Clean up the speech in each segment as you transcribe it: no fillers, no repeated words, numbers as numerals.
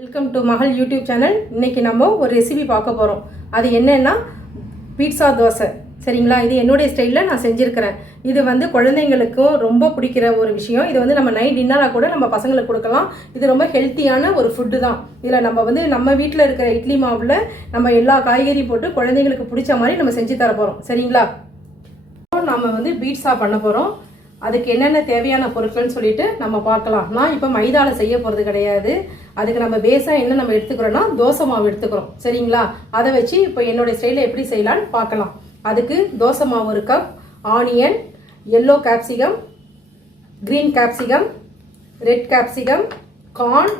Welcome to மகள் YouTube channel. இன்றைக்கி நம்ம ஒரு ரெசிபி பார்க்க போகிறோம். அது என்னென்னா பீட்சா தோசை. சரிங்களா? இது என்னுடைய ஸ்டைலில் நான் செஞ்சுருக்கிறேன். இது வந்து குழந்தைங்களுக்கும் ரொம்ப பிடிக்கிற ஒரு விஷயம். இது வந்து நம்ம நைட் டின்னராக கூட நம்ம பசங்களுக்கு கொடுக்கலாம். இது ரொம்ப ஹெல்த்தியான ஒரு ஃபுட்டு தான். இதில் நம்ம வந்து நம்ம வீட்டில் இருக்கிற இட்லி மாவில் நம்ம எல்லா காய்கறி போட்டு குழந்தைங்களுக்கு பிடிச்ச மாதிரி நம்ம செஞ்சு தர போகிறோம். சரிங்களா? நம்ம வந்து பீட்சா பண்ண போகிறோம். அதுக்கு என்னென்ன தேவையான பொருட்கள்னு சொல்லிட்டு நம்ம பார்க்கலாம். நான் இப்போ மைதாவில் செய்ய போகிறது கிடையாது. அதுக்கு நம்ம பேஸாக என்ன நம்ம எடுத்துக்கிறோன்னா தோசை மாவு எடுத்துக்கிறோம். சரிங்களா? அதை வச்சு இப்போ என்னுடைய ஸ்டைலில் எப்படி செய்யலான்னு பார்க்கலாம். அதுக்கு தோசை மாவு ஒரு cup, onion, yellow capsicum, green capsicum, red capsicum, corn,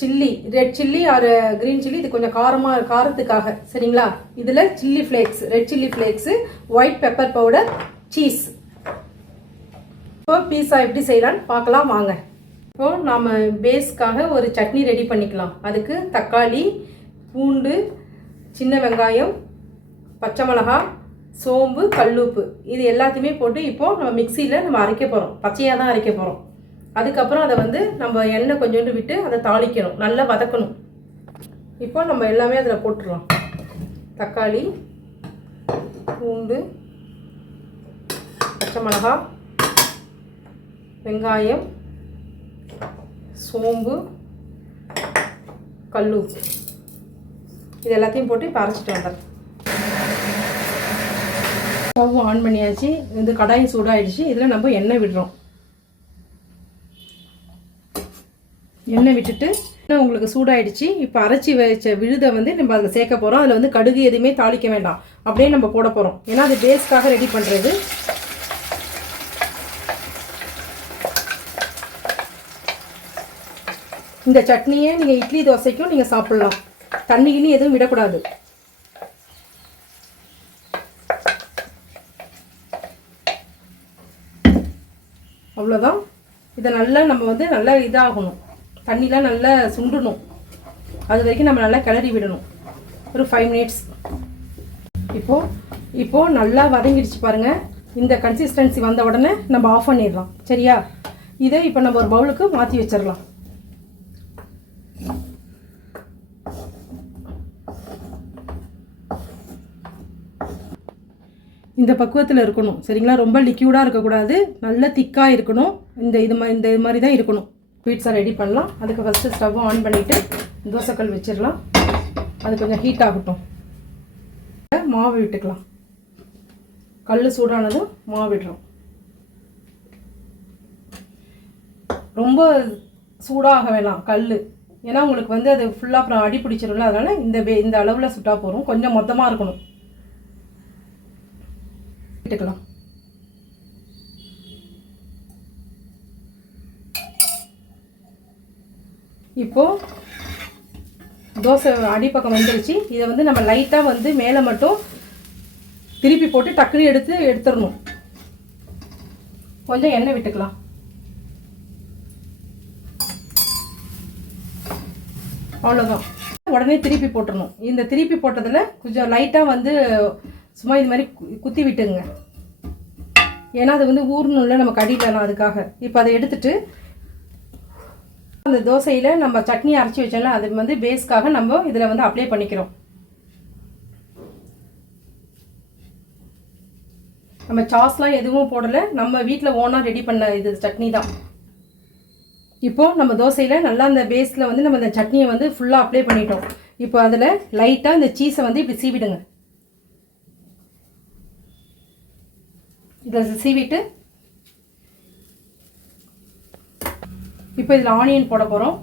chilli, red chilli or green chilli, இது கொஞ்சம் காரத்துக்காக. சரிங்களா? இதில் chilli flakes, red chilli flakes, white pepper powder, cheese. இப்போ பீஸா எப்படி செய்யலான்னு பார்க்கலாம் வாங்க. இப்போது நாம் பேஸ்க்காக ஒரு சட்னி ரெடி பண்ணிக்கலாம். அதுக்கு தக்காளி, பூண்டு, சின்ன வெங்காயம், பச்சை மிளகாய், சோம்பு, கல்லுப்பு இது எல்லாத்தையுமே போட்டு இப்போது நம்ம மிக்சியில் நம்ம அரைக்க போகிறோம். பச்சையாக தான் அரைக்க போகிறோம். அதுக்கப்புறம் அதை வந்து நம்ம எண்ணெய் கொஞ்சோண்டு விட்டு அதை தாளிக்கணும், நல்லா வதக்கணும். இப்போ நம்ம எல்லாமே அதில் போட்டுடலாம். தக்காளி, பூண்டு, பச்சை மிளகாய், வெங்காயம், சோம்பு, கல்லுப்பு இது எல்லாத்தையும் போட்டு இப்போ அரைச்சிட்டு வந்தேன். ஸ்டவ் ஆன் பண்ணியாச்சு. இந்த கடாய் சூடாகிடுச்சு. இதில் நம்ம எண்ணெய் விடுறோம். எண்ணெய் விட்டுட்டு உங்களுக்கு சூடாயிடுச்சு. இப்போ அரைச்சி வச்ச விழுதை வந்து நம்ம அதில் சேர்க்க போகிறோம். அதில் வந்து கடுகு எதுவுமே தாளிக்க வேண்டாம், அப்படியே நம்ம போட போகிறோம். ஏன்னா அது பேஸ்க்காக ரெடி பண்ணுறது. இந்த சட்னியை நீங்கள் இட்லி தோசைக்கும் நீங்கள் சாப்பிட்லாம். தண்ணிக்குன்னு எதுவும் விடக்கூடாது. அவ்வளோதான். இதை நல்லா நம்ம வந்து நல்லா இதாகணும், தண்ணிலாம் நல்லா சுண்டணும். அது வரைக்கும் நம்ம நல்லா கிளறி விடணும் ஒரு 5 மினிட்ஸ். இப்போது நல்லா வதங்கிடுச்சு பாருங்கள். இந்த கன்சிஸ்டன்சி வந்த உடனே நம்ம ஆஃப் பண்ணிடலாம். சரியா? இதை இப்போ நம்ம ஒரு பவுலுக்கு மாற்றி வச்சிடலாம். இந்த பக்குவத்தில் இருக்கணும். சரிங்களா? ரொம்ப லிக்யூடாக இருக்கக்கூடாது, நல்ல திக்காக இருக்கணும். இந்த மாதிரி தான் இருக்கணும். பீட்சா ரெடி பண்ணலாம். அதுக்கு ஃபஸ்ட்டு ஸ்டவ் ஆன் பண்ணிவிட்டு தோசைக்கல் வச்சிடலாம். அது கொஞ்சம் ஹீட் ஆகட்டும். மாவு விட்டுக்கலாம். கல் சூடானதும் மாவு விடுறோம். ரொம்ப சூடாக வேணாம் கல், ஏன்னா உங்களுக்கு வந்து அது ஃபுல்லாக அப்புறம் அடி பிடிச்சிடும்ல. அதனால் இந்த அளவில் சுட்டா போகிறோம். கொஞ்சம் மொத்தமாக இருக்கணும். விட்டுக்கலாம். இப்போது தோசை அடிப்பக்கம் வந்துருச்சு. இதை வந்து நம்ம லைட்டாக வந்து மேலே மட்டும் திருப்பி போட்டு டக்குனு எடுத்துடணும். கொஞ்சம் எண்ணெய் விட்டுக்கலாம். அவ்வளோதான். உடனே திருப்பி போட்டுடணும். இந்த திருப்பி போட்டதில் கொஞ்சம் லைட்டாக வந்து சும்மா இது மாதிரி குத்தி விட்டுங்க, ஏன்னா அது வந்து ஊறணும்ல நம்ம கடிக்கலாம். அதுக்காக இப்போ அதை எடுத்துட்டு அந்த தோசையில் நம்ம சட்னி அரைச்சி வச்சோம்ல, அது வந்து பேஸ்க்காக நம்ம இதில் வந்து அப்ளை பண்ணிக்கிறோம். நம்ம சாஸ்லாம் எதுவும் போடலை, நம்ம வீட்டில் ஓனாக ரெடி பண்ண இது சட்னி தான். இப்போது நம்ம தோசையில் நல்லா அந்த பேஸில் வந்து நம்ம இந்த சட்னியை வந்து ஃபுல்லாக அப்ளை பண்ணிட்டோம். இப்போ அதில் லைட்டாக இந்த சீஸை வந்து இப்படி சீவிடுங்க. இதை சீவிட்டு இப்போ இதில் ஆனியன் போட போகிறோம்.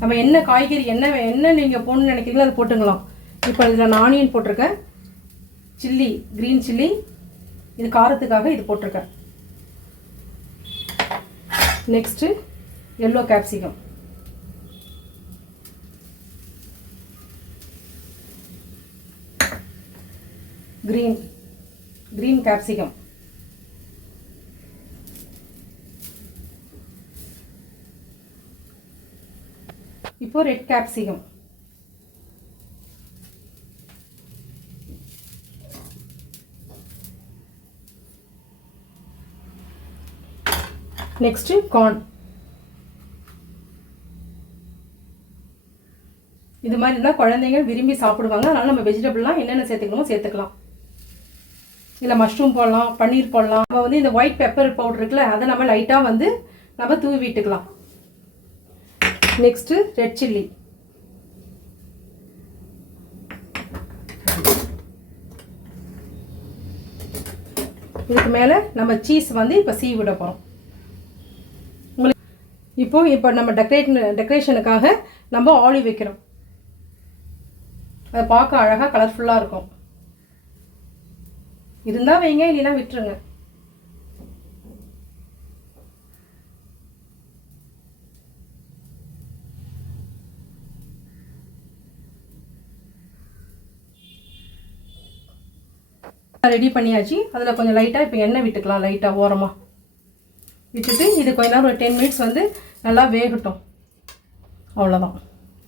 நம்ம என்ன காய்கறி என்ன நீங்கள் போடணும்னு நினைக்கிறீங்களோ அதை போட்டுக்கலாம். இப்போ இதில் நான் ஆனியன் போட்டிருக்கேன். சில்லி, க்ரீன் சில்லி, இது காரத்துக்காக இது போட்டிருக்கேன். Next yellow capsicum, green capsicum, இப்போ ரெட் கேப்சிகம், நெக்ஸ்ட்டு கார்ன். இது மாதிரி இருந்தால் குழந்தைங்க விரும்பி சாப்பிடுவாங்க. அதனால் நம்ம வெஜிடபிள்லாம் என்னென்ன சேர்த்துக்கணுமோ சேர்த்துக்கலாம். இல்லை மஷ்ரூம் போடலாம், பன்னீர் போடலாம். நம்ம வந்து இந்த ஒயிட் பெப்பர் பவுடர் இருக்குல்ல, அதை நம்ம லைட்டாக வந்து நம்ம தூவி விட்டுக்கலாம். Next red chilli. இதுக்கு மேலே நம்ம சீஸ் வந்து இப்போ சீவி விட போகிறோம். இப்போ நம்ம டெக்கரேஷனுக்காக நம்ம ஆலிவ் வைக்கிறோம். அதை பார்க்க அழகாக கலர்ஃபுல்லாக இருக்கும். இருந்தால் வைங்க, இல்லைன்னா விட்டுருங்க. ரெடி பண்ணியாச்சு. அதில் கொஞ்சம் லைட்டாக இப்போ எண்ணெய் விட்டுக்கலாம். லைட்டாக ஓரமாக விட்டுட்டு இது கொஞ்ச நேரம் ஒரு 10 மினிட்ஸ் வந்து நல்லா வேகட்டும். அவ்வளோதான்.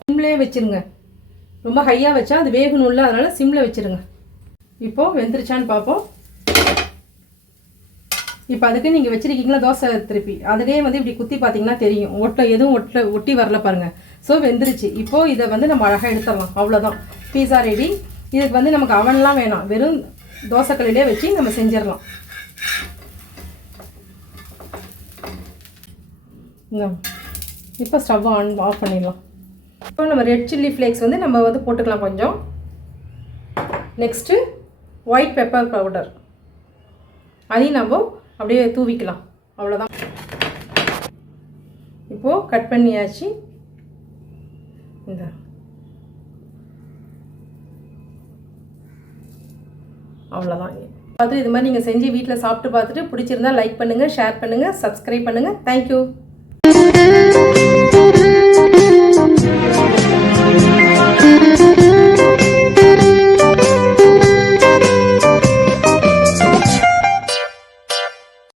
சிம்லேயே வச்சுருங்க. ரொம்ப ஹையாக வச்சா அது வேகணும்ல, அதனால் சிம்மில் வச்சுருங்க. இப்போது வெந்துருச்சான்னு பார்ப்போம். இப்போ அதுக்கு நீங்கள் வச்சுருக்கீங்களா தோசை திருப்பி, அதுலேயே வந்து இப்படி குத்தி பார்த்தீங்கன்னா தெரியும். எதுவும் ஒட்டி வரல பாருங்கள். ஸோ வெந்துருச்சு. இப்போது இதை வந்து நம்ம அழகாக எடுத்துடலாம். அவ்வளோதான், பீஸா ரெடி. இதுக்கு வந்து நமக்கு அவன்லாம் வேணாம், வெறும் தோசைக்கல்லிலே வச்சு நம்ம செஞ்சிடலாம். இப்போ ஸ்டவ் ஆஃப் பண்ணிடலாம். இப்போ நம்ம ரெட் சில்லி ஃப்ளேக்ஸ் வந்து நம்ம வந்து போட்டுக்கலாம் கொஞ்சம். நெக்ஸ்ட்டு ஒயிட் பெப்பர் பவுடர், அதையும் நம்ம அப்படியே தூவிக்கலாம். அவ்வளோதான். இப்போது கட் பண்ணியாச்சு. இந்த அவ்வளோதான். அது இது மாதிரி நீங்கள் செஞ்சு வீட்டில் சாப்பிட்டு பார்த்துட்டு பிடிச்சிருந்தா லைக் பண்ணுங்கள், ஷேர் பண்ணுங்கள், சப்ஸ்கிரைப் பண்ணுங்கள். தேங்க்யூ.